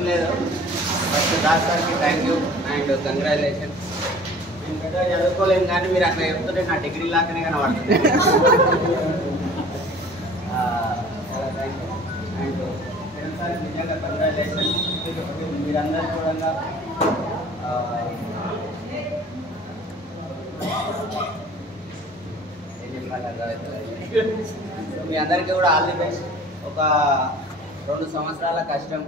ఏం లేదు. ఫస్ట్ దాస్ సార్కి థ్యాంక్ యూ అండ్ కంగ్రాచులేషన్. నేను పెద్దగా చదువుకోలేము కానీ మీరు అట్లా చెప్తుంటే నా డిగ్రీ లాగానే కనబడుతుంది. చాలా thank you and Kiran sir నిజంగా కంగ్రాచులేషన్. మీరందరూ కూడా మీ అందరికీ కూడా ఆల్ ది బెస్ట్. ఒక 2 సంవత్సరాల కష్టం,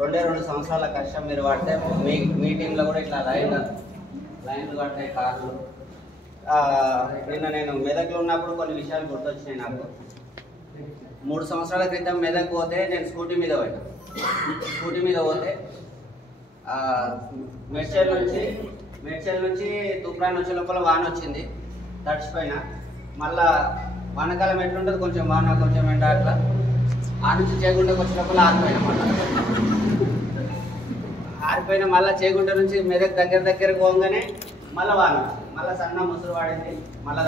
2 సంవత్సరాల కష్టం మీరు పడితే మీ టీంలో కూడా ఇట్లా లైన్లు పడతాయి కార్లు. నిన్న నేను మెదక్లో ఉన్నప్పుడు కొన్ని విషయాలు గుర్తొచ్చినాయి నాకు. 3 సంవత్సరాల క్రితం మెదక్ పోతే నేను స్కూటీ మీద పోతే మేడ్చల్ నుంచి తూప్రాన్ వచ్చే లోపల వాన వచ్చింది, తడిచిపోయినా. మళ్ళా వానకాలం ఎట్లుంటుంది, కొంచెం వాన కొంచెం ఎండ అట్లా. ఆ నుంచి చేగుంటకు వచ్చే లోపల ఆరిపోయినా మళ్ళీ చేగుంట నుంచి మెదక్ దగ్గరకు పోగానే మళ్ళీ వాన, మళ్ళీ సన్న ముసురు వాడింది, మళ్ళీ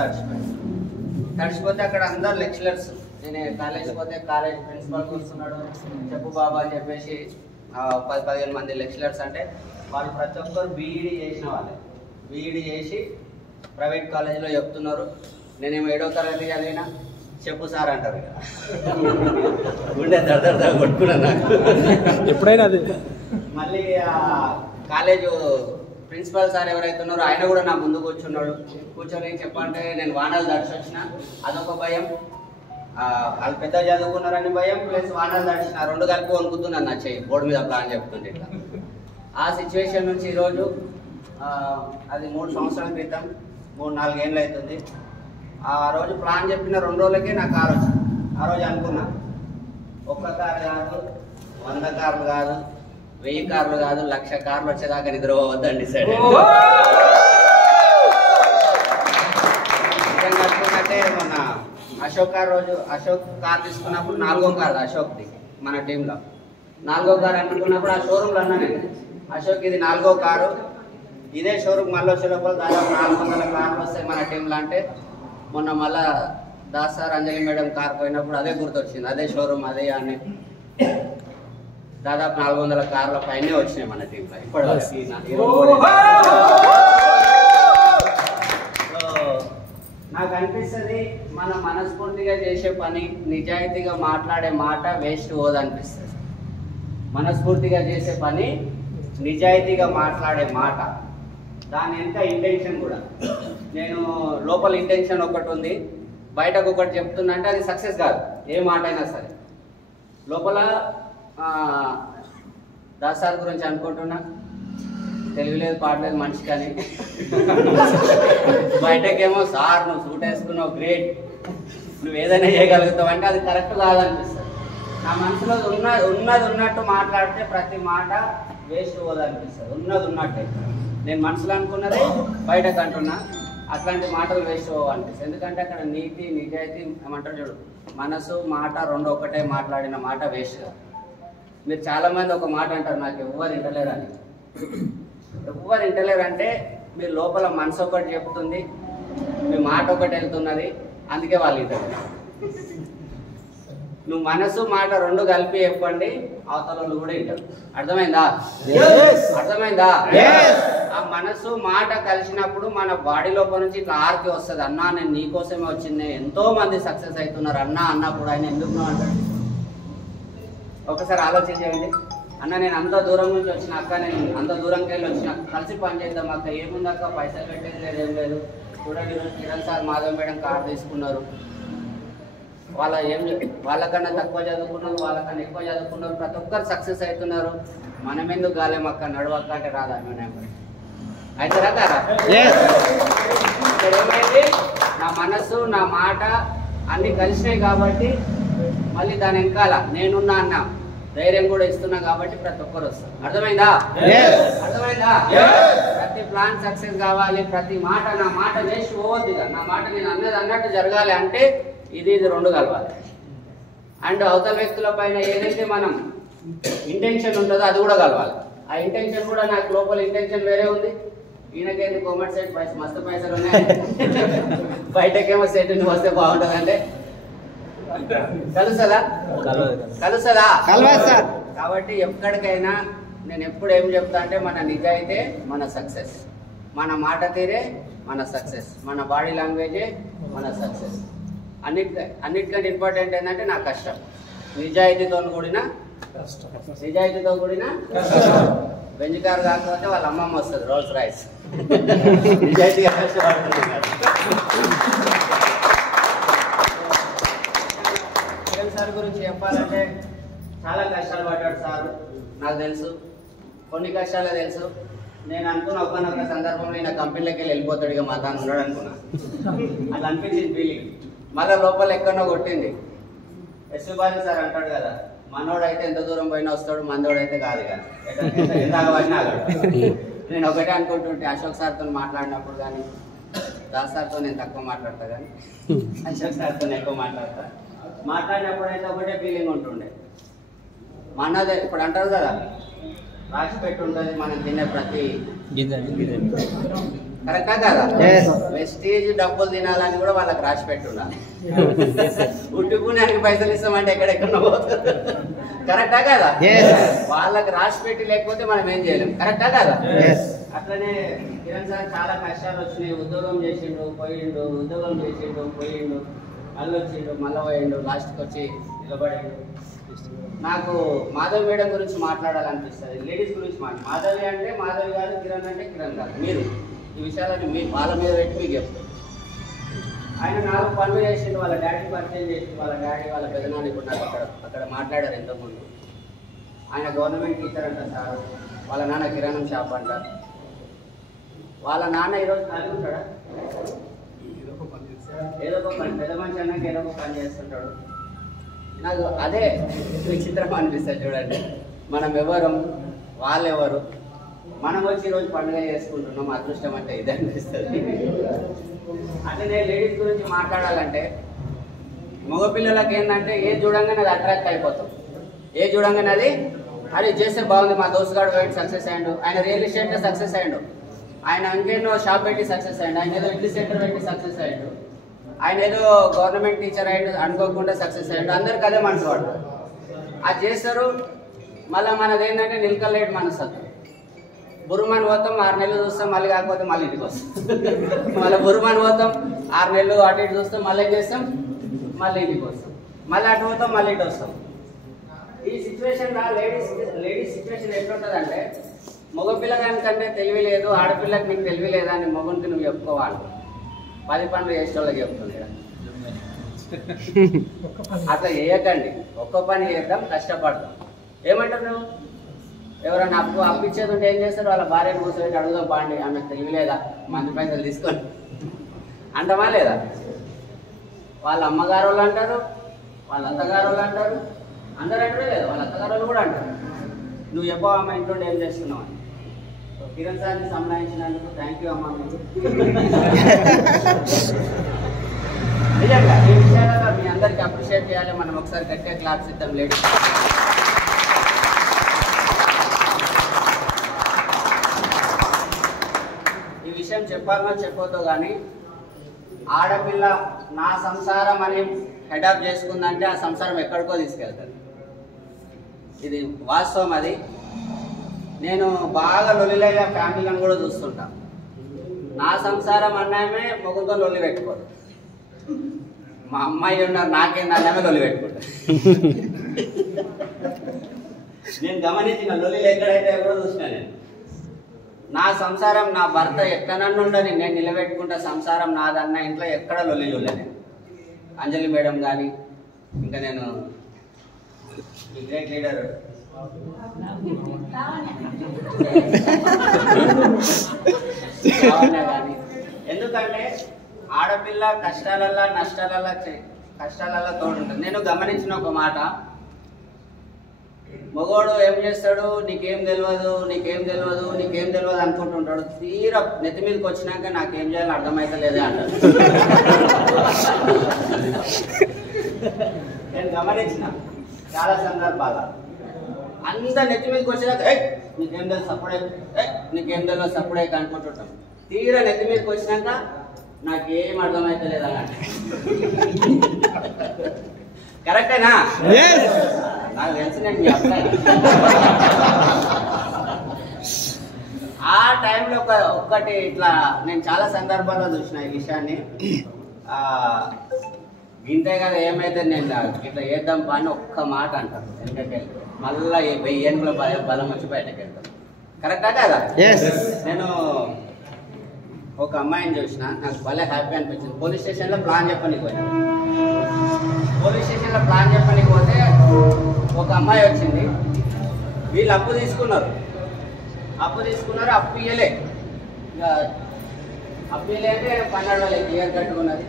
తడిచిపోతే అక్కడ అందరు లెక్చరర్స్. నేను కాలేజీకి పోతే కాలేజ్ ప్రిన్సిపల్ కూర్చున్నాడు, చెప్పు బాబా అని చెప్పేసి 10-15 మంది లెక్చరర్స్. అంటే వాళ్ళు ప్రతి ఒక్కరు బీఈడీ చేసిన వాళ్ళే, బీఈడీ చేసి ప్రైవేట్ కాలేజీలో చెప్తున్నారు. నేనేమో 7వ తరగతి చదివినా, చెప్పు సార్ అంటారు. గుండె దడ కొట్టుకున్నాను నాకు ఎప్పుడైనా. అది మళ్ళీ కాలేజు ప్రిన్సిపల్ సార్ ఎవరైతే ఉన్నారో ఆయన కూడా నా ముందు కూర్చొని చెప్పంటే నేను వానాలు తడిచి వచ్చిన, అదొక భయం. వాళ్ళు పెద్ద చదువుకున్నారని భయం, ప్లస్ వానాలు తడిచిన 2 కలిపి వణుకుతున్నాను నా చెయ్యి బోర్డు మీద ప్లాన్ చెప్తుంటే. ఇట్లా ఆ సిచ్యువేషన్ నుంచి ఈరోజు అది 3 సంవత్సరాల క్రితం, 3-4 ఏళ్ళు అవుతుంది. ఆ రోజు ప్లాన్ చెప్పిన 2 రోజులకే నా కారు వచ్చింది. ఆ రోజు అనుకున్నా, 1 కారు కాదు, 100 కార్లు కాదు, 1000 కార్లు కాదు, 1,00,000 కార్లు వచ్చేదాకా నిద్రపోవద్దని డిసైడ్ అయ్యింది. నిజంగా అనుకున్నట్టే మొన్న అశోక్ కార్ తీసుకున్నప్పుడు 4వ కారు అశోక్ది మన టీంలో. 4వ కారు అనుకున్నప్పుడు ఆ షోరూమ్లో అన్నా నేను, అశోక్ ఇది 4వ కారు, ఇదే షోరూమ్ మళ్ళీ వచ్చే లోపల దాదాపు 400 కార్లు వస్తాయి మన టీంలో. అంటే మొన్న మళ్ళా దాస్ సార్ అంజలి మేడం కార్ పోయినప్పుడు అదే గుర్తొచ్చింది, అదే షోరూమ్ అదే అని. దాదాపు 400 కార్ల పైనే వచ్చినాయి మన టీంలో ఇప్పటివరకు. నాకు అనిపిస్తుంది మనం మనస్ఫూర్తిగా చేసే పని, నిజాయితీగా మాట్లాడే మాట వేస్ట్ పోదనిపిస్తుంది. మనస్ఫూర్తిగా చేసే పని, నిజాయితీగా మాట్లాడే మాట, దాని ఎంత ఇంటెన్షన్ కూడా. నేను లోపల ఇంటెన్షన్ ఒకటి ఉంది, బయటకు ఒకటి చెప్తున్నా అంటే అది సక్సెస్ కాదు. ఏ మాట అయినా సరే లోపల దాస్ సార్ గురించి అనుకుంటున్నా, తెలియలేదు పాడలేదు మనిషి కానీ, బయటకేమో సార్ నువ్వు సూట్ వేసుకున్నావు, గ్రేట్, నువ్వు ఏదైనా చేయగలుగుతావు అంటే అది కరెక్ట్ కాదనిపిస్తుంది. నా మనసులో ఉన్నది ఉన్నట్టు మాట్లాడితే ప్రతి మాట వేస్ట్ పోదనిపిస్తుంది. ఉన్నది ఉన్నట్టే నేను మనసులో అనుకున్నదే బయటకు అంటున్నా, అట్లాంటి మాటలు వేస్ట్ అనిపిస్తుంది. ఎందుకంటే అక్కడ నీతి నిజాయితీ ఏమంటారు చూడు, మనసు మాట 2 ఒకటే మాట్లాడిన మాట వేస్ట్ కాదు. మీరు చాలామంది ఒక మాట అంటారు, నాకు ఎవ్వరు వింటలేరని. ఎవ్వరు వింటలేరంటే మీరు లోపల మనసు ఒకటి చెప్తుంది, మీ మాట ఒకటి వెళ్తున్నది, అందుకే వాళ్ళు వింటారు. నువ్వు మనసు మాట 2 కలిపి చెప్పండి, అవతల వాళ్ళు కూడా వింటారు. అర్థమైందా? అర్థమైందా? ఆ మనసు మాట కలిసినప్పుడు మన బాడీ లోపల నుంచి ఇట్లా ఆర్కి వస్తుంది, అన్నా నేను నీకోసమే వచ్చింది, ఎంతో మంది సక్సెస్ అవుతున్నారు అన్నా అన్నప్పుడు ఆయన ఎందుకు అంటాడు. ఒకసారి ఆలోచించండి. అన్న నేను అంత దూరం నుంచి వచ్చిన అక్క, నేను అంత దూరంకి వెళ్ళి వచ్చిన, కలిసి పని చేద్దాం అక్క, ఏముంది అక్క, పైసలు పెట్టేది లేదు, ఏం లేదు. చూడండి ఈరోజు Kiran sir Madhav madam car తీసుకున్నారు. వాళ్ళకన్నా తక్కువ చదువుకున్నారు, వాళ్ళకన్నా ఎక్కువ చదువుకున్నారు, ప్రతి ఒక్కరు సక్సెస్ అవుతున్నారు. మనం ఎందుకు గాలేం అక్క, నడువక్క అంటే రాదా మేడం? అయితే రాదా? ఏమైంది, నా మనసు నా మాట అన్ని కలిసినాయి కాబట్టి మళ్ళీ దాని వెనకాల నేనున్నా అన్న ధైర్యం కూడా ఇస్తున్నా కాబట్టి ప్రతి ఒక్కరు వస్తారు. అర్థమైందా? అర్థమైందా? ప్రతి ప్లాన్ సక్సెస్ కావాలి, ప్రతి మాట నా మాట వేస్ట్ పోవద్దు, నా మాట నేను అన్నది అన్నట్టు జరగాలి అంటే ఇది 2 కలవాలి. అండ్ అవతల వ్యక్తుల పైన ఏదైతే మనం ఇంటెన్షన్ ఉంటుందో అది కూడా కలవాలి. ఆ ఇంటెన్షన్ కూడా నాకు లోపల ఇంటెన్షన్ వేరే ఉంది. ఈయనకైతే గవర్నమెంట్ సైడ్ మస్తు పైసలు ఉన్నాయి, బయటకేమో సెట్ నువ్వు వస్తే బాగుంటుంది అంటే కలుస్తుందా? కలుస్తుందా? కాబట్టి ఎక్కడికైనా నేను ఎప్పుడు ఏం చెప్తా అంటే మన నిజాయితే మన సక్సెస్, మన మాట తీరే మన సక్సెస్, మన బాడీ లాంగ్వేజే మన సక్సెస్. అన్నిటికంటే ఇంపార్టెంట్ ఏంటంటే నా కష్టం, నిజాయితీతో కూడిన బెంజ్ కారు కాకపోతే వాళ్ళ అమ్మమ్మ వస్తుంది రోల్స్ రాయిస్. నిజాయితీగా కష్టపడుతుంది. కిరణ్ సార్ గురించి చెప్పాలంటే చాలా కష్టాలు పడ్డాడు సార్, నాకు తెలుసు. కొన్ని కష్టాలే తెలుసు. నేను అనుకున్న ఒకనొక సందర్భంలో ఈయన కంపెనీలోకి వెళ్ళిపోతాడు, ఇక మా తాను ఉన్నాడు అనుకున్నా. అలా అనిపించింది ఫీలింగ్. మళ్ళీ లోపల ఎక్కడో కొట్టింది. ఎస్వి బాలి సార్ అంటాడు కదా, మనోడైతే ఎంత దూరం పోయినా వస్తాడు, మందోడైతే కాదు కదా, ఎందాక పడినా ఆగాడు. నేను ఒకటే అనుకుంటుంటే అశోక్ సార్తో మాట్లాడినప్పుడు కానీ, దాస్ సార్తో నేను తక్కువ మాట్లాడతా కానీ అశోక్ సార్తో ఎక్కువ మాట్లాడినప్పుడు అయితే ఒకటే ఫీలింగ్ ఉంటుండే. మనదే ఇప్పుడు అంటారు కదా, రాసి పెట్టి ఉంటుంది మనం తినే ప్రతి కరెక్టా కదా. వెస్టేజ్ డబ్బులు తినాలని కూడా వాళ్ళకి రాసి పెట్టి ఉండాలి. ఉట్టుకునే పైసలు ఇస్తామంటే ఎక్కడెక్కడ పోతుంది. కరెక్టా కదా. వాళ్ళకి రాసి పెట్టి లేకపోతే మనం ఏం చేయలేం. కరెక్టా కదా. అట్లనే కిరణ్ సార్ చాలా కష్టాలు వచ్చినాయి. ఉద్యోగం చేసిండు పోయిండు, ఉద్యోగం చేసిండు పోయిండు, మళ్ళీ వచ్చిండు మళ్ళీ పోయిండు, లాస్ట్కి వచ్చి నిలబడిండు. నాకు మాధవి మేడం గురించి మాట్లాడాలనిపిస్తుంది, లేడీస్ గురించి మాధవి అంటే మాధవి గారు, కిరణ్ అంటే కిరణ్ గారు. మీరు ఈ విషయాలన్నీ మీ వాళ్ళ మీద పెట్టి మీకు చెప్తారు. ఆయన 4 పనులు చేసిండు, వాళ్ళ డాడీ పరిచయం చేసి, వాళ్ళ డాడీ వాళ్ళ పెదనాన్ని ఇప్పుడు నాకు అక్కడ మాట్లాడారు ఇంతకుముందు. ఆయన గవర్నమెంట్ టీచర్ అంట సార్, వాళ్ళ నాన్న కిరాణం షాప్ అంట. వాళ్ళ నాన్న ఈరోజు ఖాళీ ఉంటాడా? ఏదో ఒక పని, పెద్ద మనిషి అన్నాక ఏదో ఒక పని చేస్తుంటాడు. నాకు అదే విచిత్రం అనిపిస్తుంది. చూడండి, మనం ఎవరు, వాళ్ళెవరు, మనం వచ్చి ఈరోజు పండుగ చేసుకుంటున్నాం, అదృష్టం అంటే ఇదే అనిపిస్తుంది. అట్లనే లేడీస్ గురించి మాట్లాడాలంటే మగపిల్లలకి ఏంటంటే ఏ చూడంగానే అది అట్రాక్ట్ అయిపోతాం. ఏ చూడంగానే అది అది చేస్తే బాగుంది, మా దోస్తుగాడు వెయిట్ సక్సెస్ అయ్యాడు, ఆయన రియల్ ఎస్టేట్లో సక్సెస్ అయ్యాడు, ఆయన ఇంకేనో షాప్ పెట్టి సక్సెస్ అయ్యాడు, ఆయన ఏదో ఇడ్లీ సెంటర్ పెట్టి సక్సెస్ అయ్యాడు, ఆయన ఏదో గవర్నమెంట్ టీచర్ అయ్యాడు, అనుకోకుండా సక్సెస్ అయ్యాడు. అందరికి అదే మనసు వాడు అది చేస్తారు. మళ్ళీ మనది ఏంటంటే నిల్కలేడు మనసు. బురుమాన్ పోతాం, 6 నెలలు చూస్తాం, మళ్ళీ కాకపోతే మళ్ళీ ఇంటికి వస్తాం. మళ్ళీ బురుమాన్ పోతాం, 6 నెలలు అటు ఇటు చూస్తాం, మళ్ళీ ఏం చేస్తాం, మళ్ళీ ఇంటికి వస్తాం, మళ్ళీ అటు పోతాం, మళ్ళీ ఇటు వస్తాం. ఈ సిచ్యువేషన్లో లేడీస్ సిచ్యువేషన్ ఎట్లుంటుందంటే, మగపిల్లగానికంటే తెలివి లేదు, ఆడపిల్లకి నీకు తెలివి లేదా అని మగనికి నువ్వు చెప్పుకోవాలి. 10 పనులు చేసే వాళ్ళకి చెప్తుంది. అట్లా చేయకండి, ఒక్క పని చేద్దాం, కష్టపడదాం. ఏమంటారు నువ్వు? ఎవరైనా అప్పిచ్చేది ఉంటే ఏం చేస్తారు? వాళ్ళ భార్యను కూర్చోబెట్టి అడుగుదాం పాండి, ఆమెకు తెలివి లేదా, మంది పైసలు తీసుకొని అంటామా లేదా? వాళ్ళ అమ్మగారు వాళ్ళు అంటారు, వాళ్ళ అత్తగారు వాళ్ళు అంటారు, అందరూ అంటారు లేదా, వాళ్ళ అత్తగారు వాళ్ళు కూడా అంటారు. నువ్వు చెప్పు అమ్మ ఇంట్లో ఏం చేస్తున్నావు అని. కిరణ్ సార్ని సంబంధించినందుకు థ్యాంక్ యూ అమ్మ. నిజంగా ఈ విషయాలలో మీ అందరికీ అప్రిషియేట్ చేయాలి. మనం ఒకసారి గట్టిగా క్లాప్స్ ఇద్దాం లేడీస్. ఈ విషయం చెప్పాలనో చెప్పొద్దో కానీ, ఆడపిల్ల నా సంసారం అని హెడప్ చేసుకుందంటే ఆ సంసారం ఎక్కడికో తీసుకెళ్తుంది. ఇది వాస్తవం. అది నేను బాగా లొల్లిలైన ఫ్యామిలీలను కూడా చూస్తుంటా. నా సంసారం అన్నామే మొగుతో లొల్లి పెట్టుకోదు. మా అమ్మాయి ఉన్నారు, నాకేంది అన్నామే లొల్లి పెట్టుకుంటా. నేను గమనించిన లొల్లిలు ఎక్కడైతే కూడా చూసినా. నేను నా సంసారం నా భర్త ఎక్కడన్నా ఉండని నేను నిలబెట్టుకుంటా. సంసారం నాదన్న ఇంట్లో ఎక్కడ లొల్లి చూడలే. అంజలి మేడం కానీ, ఇంకా నేను గ్రేట్ లీడర్ కానీ, ఎందుకంటే ఆడపిల్ల కష్టాలల్లా కష్టాలల్లా తోడుంటుంది. నేను గమనించిన ఒక మాట, మగోడు ఏం చేస్తాడు, నీకేం తెలియదు అనుకుంటుంటాడు. తీరా నెత్తి మీదకి వచ్చినాక నాకేం చేయాలో అర్థమైతలేదే అంటాడు. నేను గమనించిన చాలా సందర్భాల అంత నెత్తి మీదకి వచ్చినాక నీకేం తెలుసు సప్పుడే అనుకుంటుంటాం. తీరా నెత్తి మీదకి వచ్చినాక నాకేం అర్థమైతలేదు అన్నట్టు. కరెక్టేనా? నాకు తెలిసి నేను మీ అబ్బాయి. ఆ టైంలో ఒక్కటి ఇట్లా నేను చాలా సందర్భాల్లో చూసిన ఈ విషయాన్ని. ఇంతే కదా ఏమైతే నేను ఇట్లా చేద్దాం పని ఒక్క మాట అంటారు ఎందుకంటే మళ్ళీ 1000 ఏళ్ళ బలం వచ్చి బయటకు వెళ్తాం. కరెక్టా కదా? నేను ఒక అమ్మాయిని చూసిన, నాకు భలే హ్యాపీ అనిపించింది. పోలీస్ స్టేషన్లో ప్లాన్ చెప్పనికి పోయినా. పోలీస్ స్టేషన్లో ప్లాన్ చెప్పనికి పోతే ఒక అమ్మాయి వచ్చింది. వీళ్ళు అప్పు తీసుకున్నారు, అప్పు ఇయ్యలే. ఇక అప్పు ఇయ్యలేదంటే 12 వాళ్ళకి ఇయర్ కట్టుకున్నది.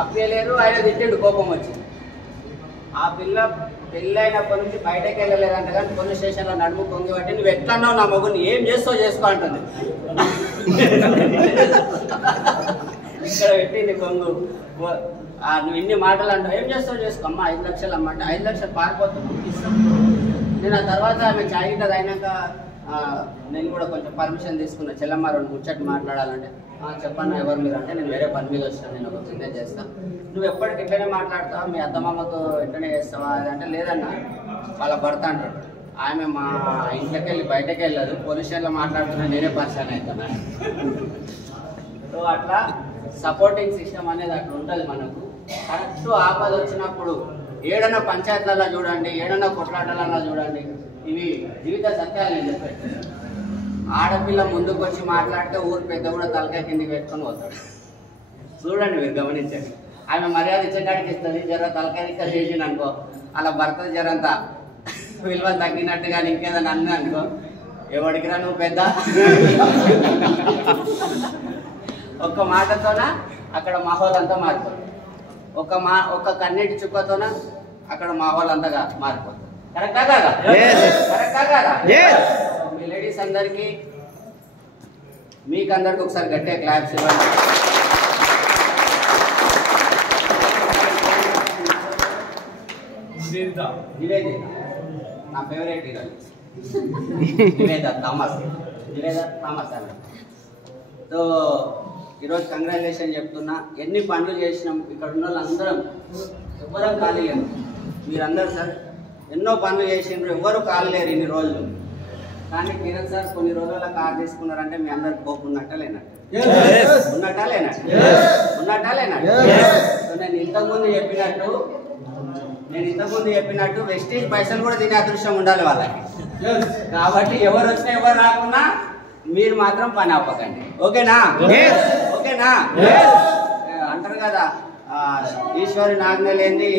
అప్పు ఇయ్యలేరు, ఆయన తిట్టిండు, కోపం వచ్చింది. ఆ పిల్ల పెళ్ళైనప్పటి నుంచి బయటకు వెళ్ళలేదంట, కానీ పోలీస్ స్టేషన్లో నడుము కొంగి పట్టి నువ్వు ఎట్లన్నావు నా మగుని ఏం చేస్తావు చేసుకో అంటుంది. ఇక్కడ పెట్టింది కొంగు. నువ్వు ఇన్ని మాటలు అంటావు, ఏం చేస్తావు చేసుకో. అమ్మ 5 లక్షలు అమ్మంటే 5 లక్షలు పారిపోతున్నావు ఇస్తాం. నేను ఆ తర్వాత ఆమె చాయ్ కదా అయినాక నేను కూడా కొంచెం పర్మిషన్ తీసుకున్నా. చెల్లమ్మ 2 ముచ్చట్లు మాట్లాడాలంటే చెప్పన్నా ఎవరు మీరు అంటే నేను వేరే పని మీద వచ్చినా, నేను ఒక బిజినెస్ చేస్తాను. నువ్వు ఎప్పటికి ఇట్లనే మాట్లాడతావా, మీ అత్తమామతో ఇట్లనే చేస్తావా అంటే లేదన్నా వాళ్ళ భర్త అంటాడు. ఆమె మా ఇంట్లోకి వెళ్ళి బయటకు వెళ్ళదు, పోలీస్ స్టేషన్లో మాట్లాడుతున్నా నేనే పర్సన్ అవుతున్నా. సో అట్లా సపోర్టింగ్ సిస్టమ్ అనేది అట్లా ఉంటుంది మనకు. కరెక్ట్ ఆపద వచ్చినప్పుడు ఏడన్నా పంచాయతీలలో చూడండి, ఏడన్నా కొట్లాటలలో చూడండి, ఇవి జీవిత సత్యాలు నేను చెప్పాను. ఆడపిల్ల ముందుకు వచ్చి మాట్లాడితే ఊరు పెద్ద కూడా తలకాయ కిందికి పెట్టుకొని పోతాడు. చూడండి మీరు గమనించండి. ఆమె మర్యాద ఇచ్చేకాడికి ఇస్తుంది, జర తలకాయ ఇక్కడ చేసింది అనుకో, అలా భర్త జరంతా విలువ తగ్గినట్టుగా ఇంకేదన్నా అన్న అనుకో, ఎవడికిరా నువ్వు పెద్ద ఒక్క మాటతోన అక్కడ మాహోల్ అంతా మారిపోతుంది. ఒక కన్నీటి చుక్కతోన అక్కడ మాహోల్ అంతగా మారిపోతుంది. కరెక్టా కాదా? కరెక్టా కాదా? మీ లేడీస్ అందరికీ మీకందరికి ఒకసారి గట్టిగా క్లాప్స్ ఇవ్వండి. నివేదిత నా ఫేవరెట్ హీరో. నివేద థామస్ అన్న. సో ఈరోజు కంగ్రాచులేషన్ చెప్తున్నా. ఎన్ని పనులు చేసినాం ఇక్కడ ఉన్న వాళ్ళందరం, ఎవ్వరం ఖాళీ లేరు. మీరందరూ సార్ ఎన్నో పనులు చేసిండ్రు, ఎవ్వరు ఖాళీ లేరు ఇన్ని రోజులు. కానీ కిరణ్ సార్ కొన్ని రోజుల కార్ తీసుకున్నారంటే మీ అందరికి కోపం ఉన్నట్టా లేనట్టు? ఉన్నట్టా లేనట్టు? సో నేను ఇంతకుముందు చెప్పినట్టు వెస్టేజ్ పైసలు కూడా తినే అదృష్టం ఉండాలి వాళ్ళకి. కాబట్టి ఎవరు వచ్చినా ఎవరు రాకున్నా మీరు మాత్రం పని ఆపకండి. ఓకేనా? అంటారు కదా ఈశ్వరి ఆజ్ఞ లేనిది,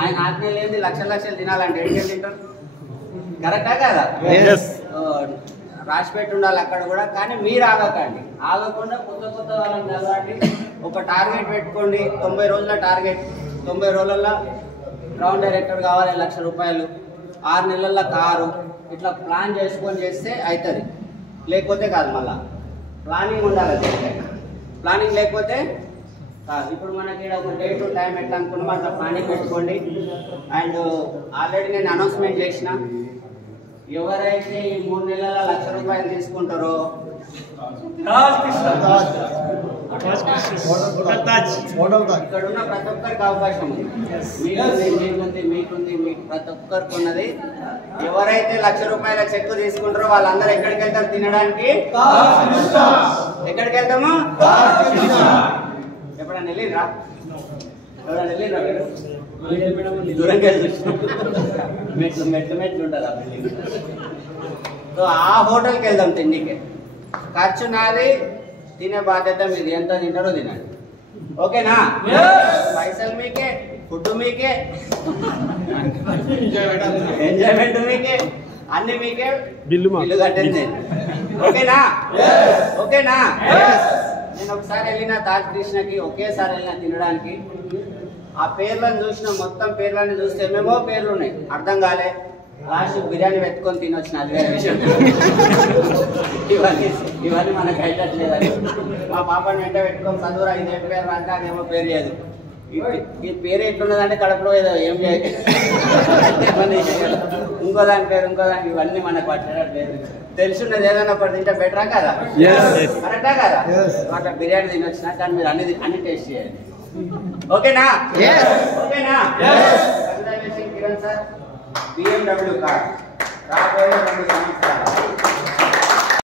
ఆయన ఆజ్ఞ లేనిది లక్షలు తినాలంటే ఎడికెళ్ళి తింటారు. కరెక్టా కదా? రాసి పెట్టి ఉండాలి అక్కడ కూడా. కానీ మీరు ఆగకుండా కొత్త వాళ్ళని నిలబడి ఒక టార్గెట్ పెట్టుకోండి. 90 రోజుల టార్గెట్. 90 రోజుల్లో గ్రౌండ్ డైరెక్టర్ కావాలి, 1,00,000 రూపాయలు, 6 నెలల్లో కారు. ఇట్లా ప్లాన్ చేసుకొని చేస్తే అవుతుంది, లేకపోతే కాదు. మళ్ళా ప్లానింగ్ ఉండాలి. ప్లానింగ్ లేకపోతే కాదు. ఇప్పుడు మనకి ఒక డే టు టైం ఎట్లా అనుకున్నామో అట్లా ప్లానింగ్ పెట్టుకోండి. అండ్ ఆల్రెడీ నేను అనౌన్స్మెంట్ చేసిన, ఎవరైతే ఈ 3 నెలల 1,00,000 రూపాయలు తీసుకుంటారో ఇక్కడ ఉన్న ప్రతి ఒక్కరికి అవకాశం ఉంది. మీకుంది ప్రతి ఒక్కరికి ఉన్నది. ఎవరైతే 1,00,000 రూపాయల చెక్ తీసుకుంటారో వాళ్ళందరూ ఎక్కడికి వెళ్తారు తినడానికి? ఎక్కడికి వెళ్తాము? ఎప్పుడన్నా వెళ్ళిరా? దూరంగా వెళ్ళి మెట్లు ఉంటుంది ఆ బిల్డింగ్. సో ఆ హోటల్కి వెళ్దాం తిండికి. ఖర్చు నాది, తినే బాధ్యత మీది. ఎంత తింటారో తినండి. ఓకేనా? పైసలు మీకే, ఫుడ్ మీకే, ఎంజాయ్మెంట్ మీకే, అన్ని మీకే. బిల్లు కట్టేది. ఓకేనా? నేను ఒకసారి వెళ్ళిన తాజ్ కృష్ణకి, ఒకేసారి వెళ్ళిన తినడానికి. ఆ పేర్లను చూసిన, మొత్తం పేర్లని చూస్తే ఏమేమో పేర్లు ఉన్నాయి, అర్థం కాలే. లాస్ట్ బిర్యానీ పెట్టుకొని తినొచ్చిన, అది వేరే విషయం. ఇవన్నీ మనకు అయితట్లేదని మా పాపని వెంట పెట్టుకొని చదువురా ఇదే పేరు అంటే అదేమో పేరు లేదు. ఈ పేరు ఎట్లున్నదంటే కడపలో ఏదో ఏం చేయదు, ఇంకో దాని పేరు ఇవన్నీ మనకు పట్టలేదు. తెలుసున్నది ఏదైనా ఒకటి తింటే బెటరా కదా? కరెక్టా కదా? అట్లా బిర్యానీ తినొచ్చినా, కానీ మీరు అన్ని టేస్ట్ చేయాలి. ఓకేనా? సార్? BMW కార్ రాబోయే 2 సంవత్సరాలు